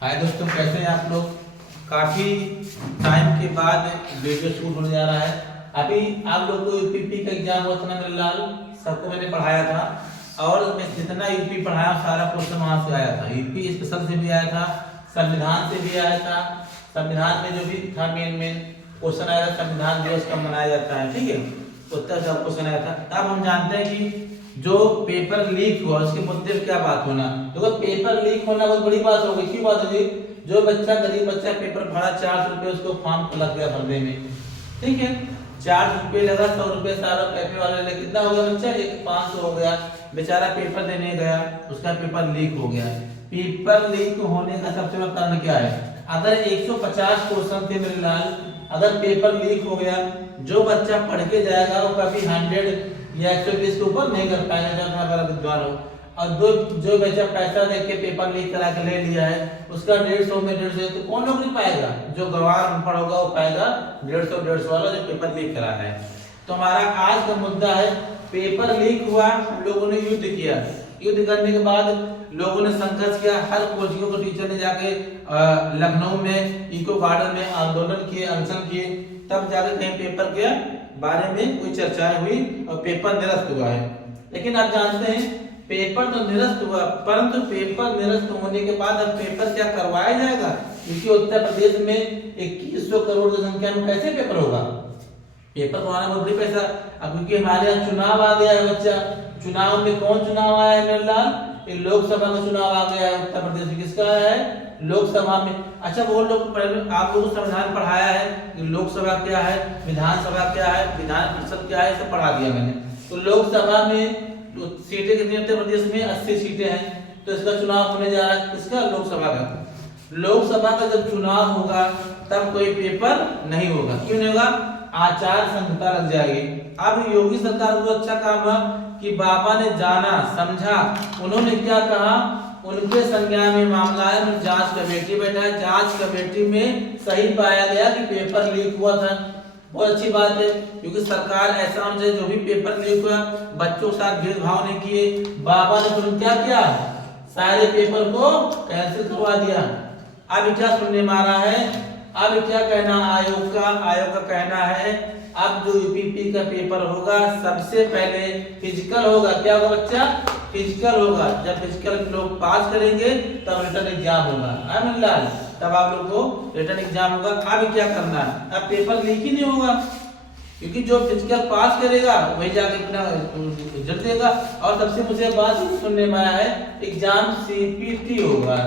हाय दोस्तों, कैसे हैं आप लोग। काफ़ी टाइम के बाद वीडियो शूट होने जा रहा है। अभी आप लोग को यूपीपी का एग्जाम हुआ था ना मेरे लाल, सबको मैंने पढ़ाया था और मैं जितना यूपी पढ़ाया सारा क्वेश्चन वहाँ से आया था। यूपी स्पेशल से भी आया था, संविधान से भी आया था। संविधान में जो भी था मेन क्वेश्चन आया था, संविधान दिवस कब मनाया जाता है, ठीक है, उत्तर का क्वेश्चन आया था। अब हम जानते हैं कि जो पेपर लीक हुआ उसके मुद्दे पे क्या बात होना। देखो, पेपर लीक होना बहुत बड़ी बात होगी। क्यों बात होगी? जो बच्चा गरीब बच्चा पेपर भरा 400 रुपये उसको फॉर्म लग गया भरने में, ठीक है, 400 रुपये लगा, 100 रुपये सारा कैफे वाले ले, कितना हो गया बच्चा? 500 हो गया। बेचारा पेपर देने गया, उसका पेपर लीक हो गया। पेपर लीक होने का सबसे बड़ा कारण क्या है? अगर 150 क्वेश्चन थे मेरे लाल, अगर पेपर लीक हो गया, जो बच्चा पढ़ के जाएगा वो कभी 100 या 120 के ऊपर नहीं कर पाएगा, जब हमारा विद्वान हो। और जो बच्चा पैसा दे के पेपर लीक करा के ले लिया है, उसका 150 में 150, तो कौन लोग नहीं पाएगा? जो गवार अनपढ़ होगा वो पाएगा 150 वाला जो पेपर लीक करा है। तो हमारा आज का मुद्दा है पेपर लीक हुआ, हम लोगों ने युद्ध किया। युद्ध करने के बाद लोगों ने संघर्ष किया, हर कोचिंगों को टीचर ने जाके लखनऊ में इको गार्डन में आंदोलन किए, अनशन किए, तब जाके कहीं पेपर के बारे में कोई चर्चाएं हुई और पेपर निरस्त हुआ है। लेकिन आप जानते हैं पेपर तो निरस्त हुआ, परंतु पेपर निरस्त होने के बाद अब पेपर क्या करवाया जाएगा? क्योंकि उत्तर प्रदेश में 2100 करोड़ की संख्या में कैसे पेपर होगा? पेपर करवाना बहुत बड़ी पैसा। अब क्योंकि हमारे यहाँ चुनाव आ गया है बच्चा, चुनाव में कौन चुनाव आया है मेरे लाल? लोकसभा का चुनाव आ गया है उत्तर प्रदेश में। किसका आया है? लोकसभा में। अच्छा, वो लोग आप लोगों को संविधान पढ़ाया है, लोकसभा क्या है, विधानसभा क्या है, विधान परिषद क्या है, सब पढ़ा दिया मैंने। तो लोकसभा में सीटें कितनी उत्तर प्रदेश में? 80 सीटें हैं। तो इसका चुनाव होने जा रहा है, किसका? लोकसभा का। लोकसभा का जब चुनाव होगा तब कोई पेपर नहीं होगा। क्यों नहीं होगा? आचार संहिता लग जाएगी। अब योगी सरकार को अच्छा काम हुआ कि बाबा ने जाना समझा, उन्होंने क्या कहा, उनके संज्ञान में मामला है, जांच कमेटी बैठा है, जांच कमेटी में सही पाया गया कि पेपर लीक हुआ था। बहुत अच्छी बात है, क्योंकि सरकार ऐसा होना चाहिए, जो भी पेपर लीक हुआ बच्चों के साथ भेदभाव नहीं किए। बाबा ने तुरंत क्या किया? सारे पेपर को कैंसिल करवा दिया। अब क्या सुनने में आ रहा है? अब क्या कहना आयोग का कहना है, अब जो यूपीपी का पेपर होगा सबसे पहले फिजिकल होगा। क्या होगा बच्चा? फिजिकल होगा। जब फिजिकल लोग पास करेंगे तब रिटर्न एग्जाम होगा। तब आप लोग को रिटर्न एग्जाम होगा। अब क्या करना है? अब पेपर लीक ही नहीं होगा, क्योंकि जो फिजिकल पास करेगा वही जाके अपना रिजल्ट देगा। और सबसे मुझे बात सुनने में आया है एग्जाम सीपीटी होगा।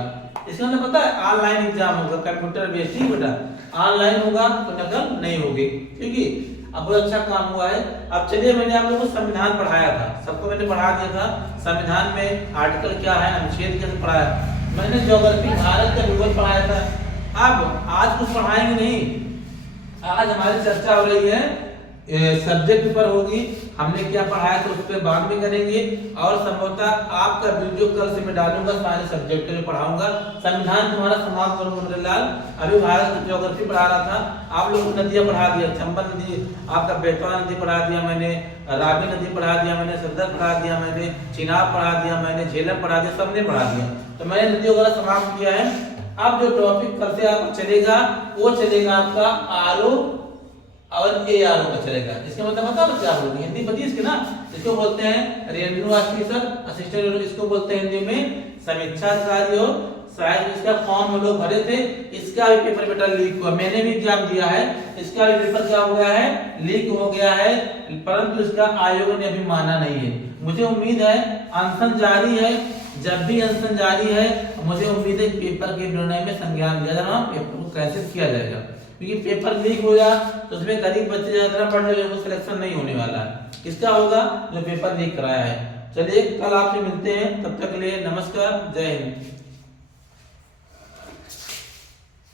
इसका मतलब पता है? ऑनलाइन एग्जाम होगा, कंप्यूटर बेस्ड। ठीक बेटा, ऑनलाइन होगा तो नकल नहीं होगी। ठीक है, अब बहुत अच्छा काम हुआ है। अब चलिए, मैंने आप लोगों को संविधान पढ़ाया था, सबको मैंने पढ़ा दिया था। संविधान में आर्टिकल क्या है, अनुच्छेद कैसे पढ़ाया। मैंने ज्योग्राफी भारत का भूगोल पढ़ाया था। अब आज कुछ पढ़ाएंगे नहीं, आज हमारी चर्चा हो रही है सब्जेक्ट पर होगी। हमने क्या पढ़ाया तो उस पर बाद में करेंगे। और संभवतः आपका वीडियो कल से मैं डालूंगा, सारे सब्जेक्ट में पढ़ाऊंगा। संविधान तुम्हारा समाप्त करूंगा मेरे लाल। अभी भारत की ज्योग्राफी पढ़ा रहा था, आप लोग नदियां पढ़ा दिया, चंबल नदी, आपका बेतवा नदी पढ़ा दिया मैंने, रावी नदी पढ़ा दिया मैंने, सफदर पढ़ा दिया मैंने, चिनाब पढ़ा दिया मैंने, झेलम पढ़ा दिया, सबने पढ़ा दिया। तो मैंने नदी वगैरह समाप्त किया है। अब जो टॉपिक कल से आपको चलेगा वो चलेगा आपका आरओ और एआरओ का चलेगा। इसका मतलब पता है क्या बोलते हैं? हिंदी पति इसके ना, इसको बोलते हैं रेवेन्यू ऑफिसर, असिस्टेंट, इसको बोलते हैं हिंदी में समीक्षा अधिकारी। हो शायद इसका फॉर्म हम लोग भरे थे, इसका भी पेपर बेटा लीक हुआ। मैंने भी एग्जाम दिया है, इसका भी पेपर क्या हो गया है? लीक हो गया है, परंतु इसका आयोग ने अभी माना नहीं है। मुझे उम्मीद है अनशन जारी है, जब भी अनशन जारी है मुझे उम्मीद है पेपर के निर्णय में संज्ञान लिया जाएगा, पेपर को कैंसिल किया जाएगा। क्योंकि पेपर लीक हो जा तो उसमें गरीब बच्चे ज्यादा पढ़ रहे हैं, सिलेक्शन नहीं होने वाला है। किसका होगा? जो पेपर लीक कराया है। चलिए, कल आपसे मिलते हैं, तब तक के लिए नमस्कार, जय हिंद।